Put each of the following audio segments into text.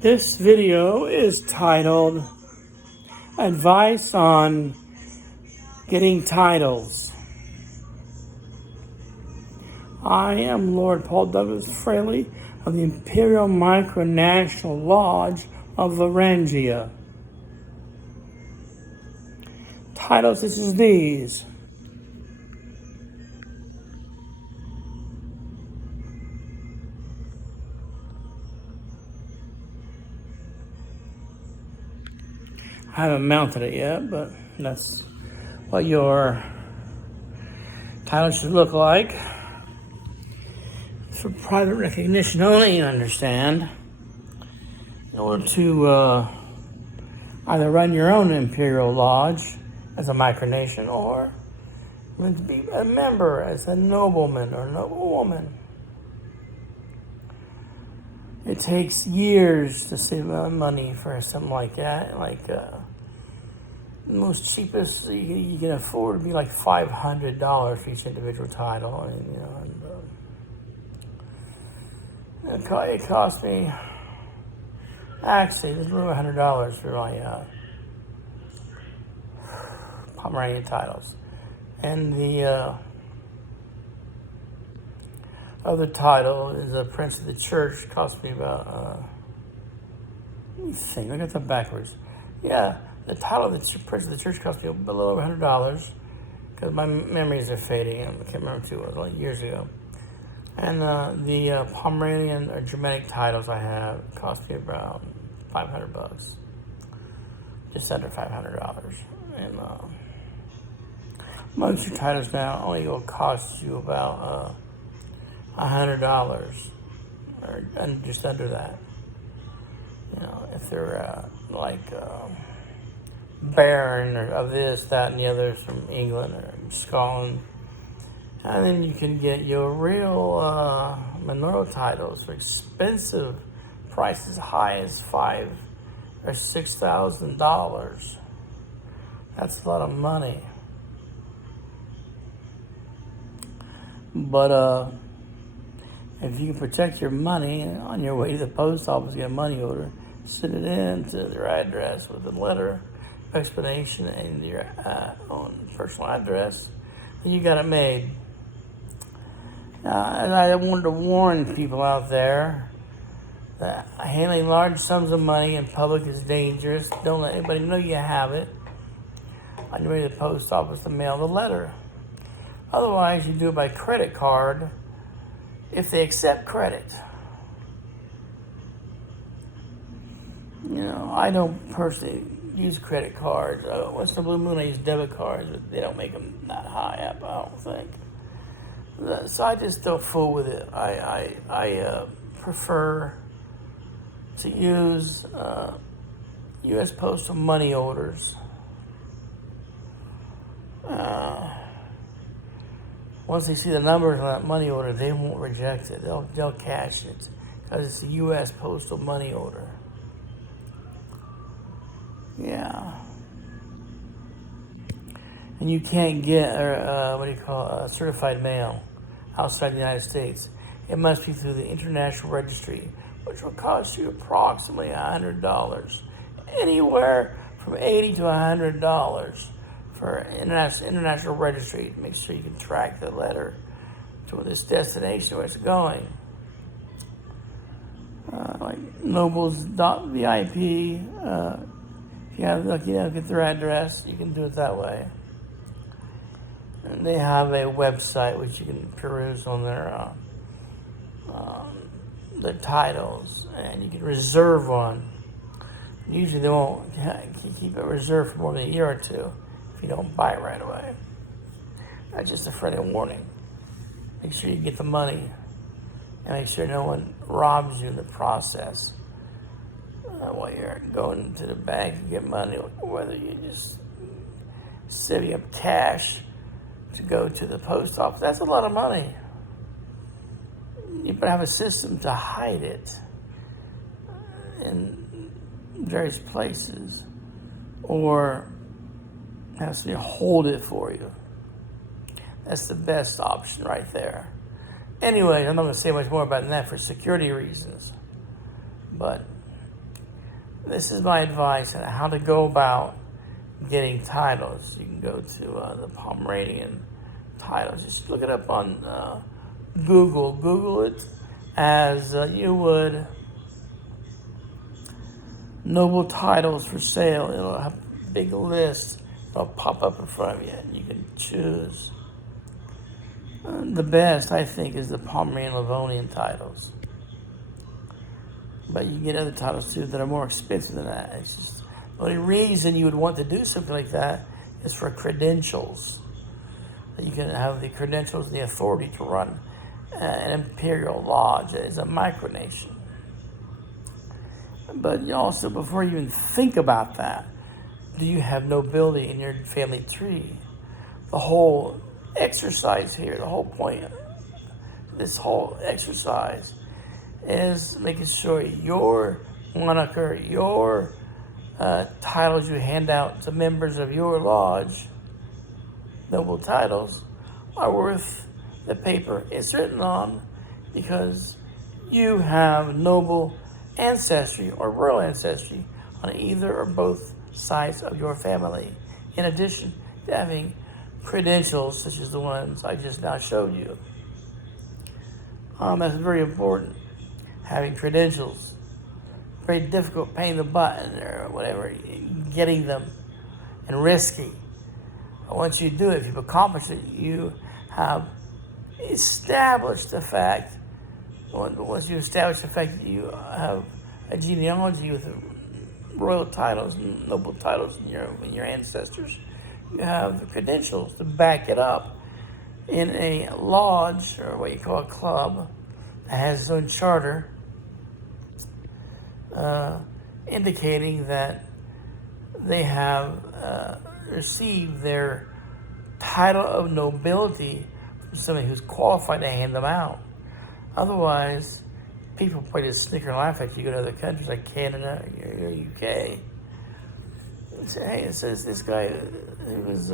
This video is titled Advice on Getting Titles. I am Lord Paul Douglas Fraley of the Imperial Micronational Lodge of Varangia. Titles such as these: I haven't mounted it yet, but that's what your title should look like. It's for private recognition only, you understand. In order to either run your own Imperial Lodge as a micronation or to be a member as a nobleman or noblewoman. It takes years to save money for something like that. The most cheapest you can afford would be like $500 for each individual title. It cost me, actually, it was over $100 for my Pomeranian titles. And the other title is a Prince of the Church. Cost me about, let me think, I got that backwards. Yeah, the title of the Prince of the Church cost me a little over $100 because my memories are fading. I can't remember too well, like years ago. And the Pomeranian or Germanic titles I have cost me about $500, just under $500. And most of your titles now only will cost you about $100, or just under that. If they're Baron or of this, that, and the others from England or Scotland. And then you can get your real manorial titles for expensive prices, high as $5,000 or $6,000. That's a lot of money. But if you can protect your money on your way to the post office, get a money order, send it in to their address with a letter, explanation, and your own personal address, then you got it made. And I wanted to warn people out there that handling large sums of money in public is dangerous. Don't let anybody know you have it on your way to the post office to mail the letter. Otherwise, you do it by credit card if they accept credit. I don't personally use credit cards. Once in a blue moon, I use debit cards, but they don't make them that high up, I don't think. So I just don't fool with it. I prefer to use U.S. postal money orders. Once they see the numbers on that money order, they won't reject it. They'll cash it because it's a U.S. postal money order. Yeah. And you can't get certified mail outside the United States. It must be through the International Registry, which will cost you approximately $100. Anywhere from $80 to $100 for international registry to make sure you can track the letter to this destination where it's going. Like nobles.vip. If you have lucky enough to get their address, you can do it that way. And they have a website which you can peruse on their titles, and you can reserve one. Usually they won't keep it reserved for more than a year or two if you don't buy it right away. That's just a friendly warning. Make sure you get the money and make sure no one robs you in the process while you're going to the bank to get money, whether you just saving up cash to go to the post office. That's a lot of money. You better have a system to hide it in various places, or have somebody hold it for you. That's the best option right there. Anyway, I'm not going to say much more about that for security reasons, but This is my advice on how to go about getting titles. You can go to the Pomeranian titles. Just look it up on Google. Google it as you would noble titles for sale. It'll have a big list. It'll pop up in front of you, and you can choose. The best, I think, is the Pomeranian Livonian titles. But you can get other titles too that are more expensive than that. It's just the only reason you would want to do something like that is for credentials. That you can have the credentials and the authority to run an imperial lodge as a micronation. But you also, before you even think about that, do you have nobility in your family tree? The whole exercise here, the whole point of this whole exercise is making sure your moniker, your titles you hand out to members of your lodge, noble titles, are worth the paper it's written on, because you have noble ancestry or royal ancestry on either or both sides of your family, in addition to having credentials such as the ones I just now showed you. That's very important. Having credentials. Very difficult, pain in the butt or whatever, getting them, and risky. But once you do it, if you've accomplished it, you have established the fact, once you establish the fact that you have a genealogy with royal titles, noble titles in your ancestors, you have the credentials to back it up in a lodge, or what you call a club, that has its own charter, indicating that they have received their title of nobility from somebody who's qualified to hand them out. Otherwise, people probably just snicker and laugh at you. You go to other countries like Canada or UK. And say, hey, it says this guy who was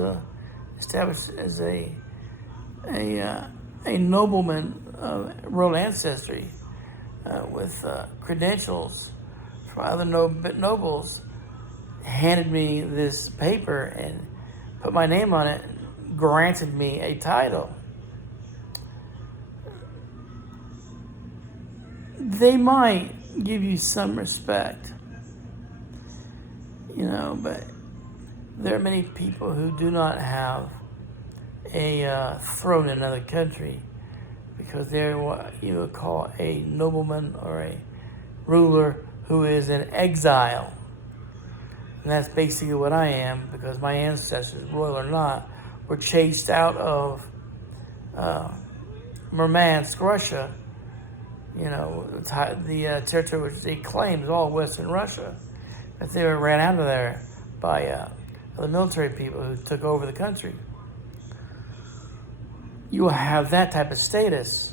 established as a nobleman of royal ancestry with credentials from other nobles, handed me this paper and put my name on it, granted me a title. They might give you some respect, but there are many people who do not have a throne in another country because they're what you would call a nobleman or a ruler who is in exile. And that's basically what I am, because my ancestors, royal or not, were chased out of Murmansk, Russia. The territory which they claimed is all Western Russia. But they were ran out of there by the military people who took over the country. You will have that type of status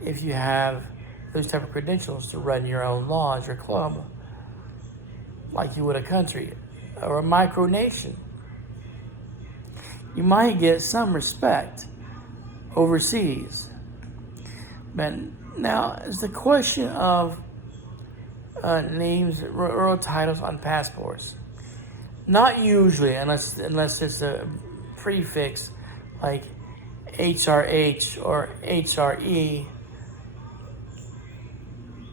if you have those type of credentials to run your own lodge or club, like you would a country or a micronation. You might get some respect overseas. But now is the question of names, royal titles on passports. Not usually, unless there's a prefix like HRH or HRE.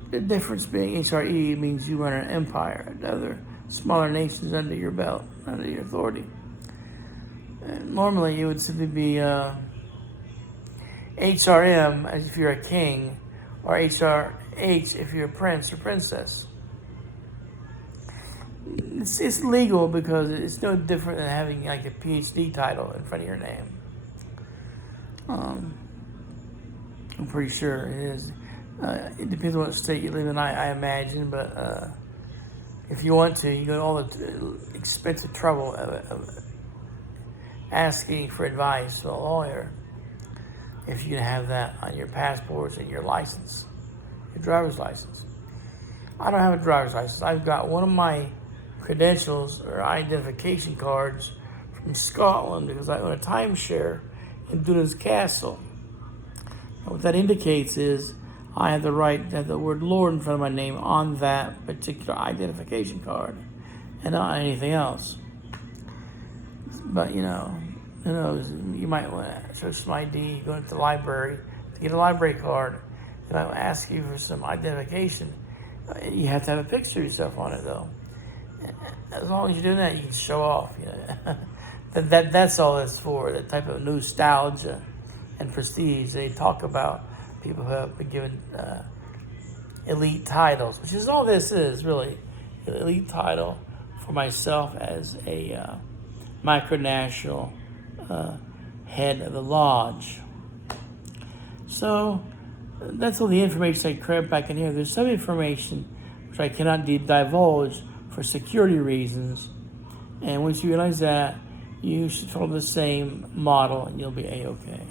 The difference being HRE means you run an empire, other smaller nations under your belt, under your authority. And normally you would simply be HRM as if you're a king, or HRH if you're a prince or princess. It's legal because it's no different than having like a PhD title in front of your name. I'm pretty sure it is. It depends on what state you live in, I imagine, but if you want to, you go to all the expensive trouble of asking for advice from a lawyer if you can have that on your passports and your license, your driver's license. I don't have a driver's license. I've got one of my credentials or identification cards from Scotland because I own a timeshare in Dunham's Castle. And what that indicates is I have the right to have the word Lord in front of my name on that particular identification card and not anything else. But, who knows? You might want to show some ID, you go into the library to get a library card. They might ask you for some identification. You have to have a picture of yourself on it, though. As long as you're doing that, you can show off. That's all it's for. That type of nostalgia and prestige. They talk about people who have been given elite titles, which is all this is, really. An elite title for myself as a micronational head of the lodge. So that's all the information I crammed back in here. There's some information which I cannot divulge for security reasons. And once you realize that, you should follow the same model and you'll be A-okay.